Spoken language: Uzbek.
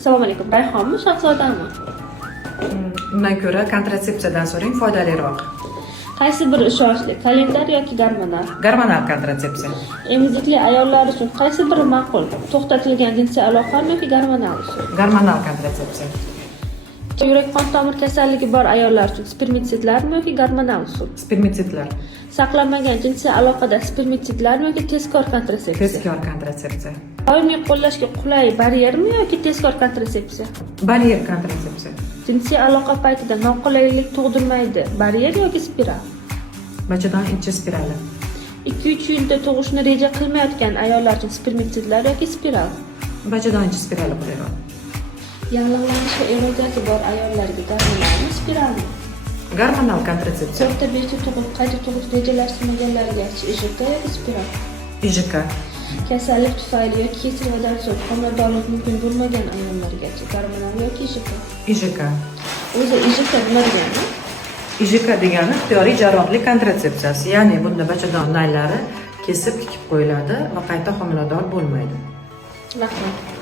Assalomu alaykum. Rayhonmi, Shahzodami? Undan ko'ra kontratsepsiyadan so'rang, foydaliroq. Qaysi biri ishonchli, kalendar yoki gormonal? Gormonal kontratsepsiya. Emizikli ayollar uchun qaysi biri ma'qul? To'xtatilgan jinsiy aloqami yoki gormonal usul? Gormonal kontratsepsiya. Yurak qon tomir kasalligi bor ayollar uchun spermitsidlarmi yoki gormonal usul? Spermitsidlar. Saqlanmagan jinsiy aloqada spermitsidlarmi yoki tezkor kontratsepsiya? Tezkor kontratsepsiya. Doimiy qo'llashga qulay baryermi yoki tezkor kontratsepsiya? Baryer kontratsepsiya. Jinsiy aloqa paytida noqulaylik tug'dirmaydi, baryer yoki spiral? Bachadon inchi spirali. 2-3 yilda tug'ishni reja qilmayotgan ayollar uchun spermitsidlar yoki spiral? Bachadon inchi spirali qulayroq. Yallig'lanish va eroziyasi bor ayollarga gormonalmi, spiralmi? Gormonal kontratsepsiya. 4-5 tug'ib, qayta tug'ish rejalashtirmaganlarga IJK yoki spiral? IJK. Kasallik tufayli yoki kesirvadan so'ng homiladorlik mumkin bo'lmagan ayollargacha gormonal yoki IJK? IJK. O'zi IJK nima degani? IJK degani ixtiyoriy jarrohlik kontratsepsiyasi, ya'ni bunda bachadon naylari kesib tikib qo'yiladi va qayta homilador bo'lmaydi. Rahmat.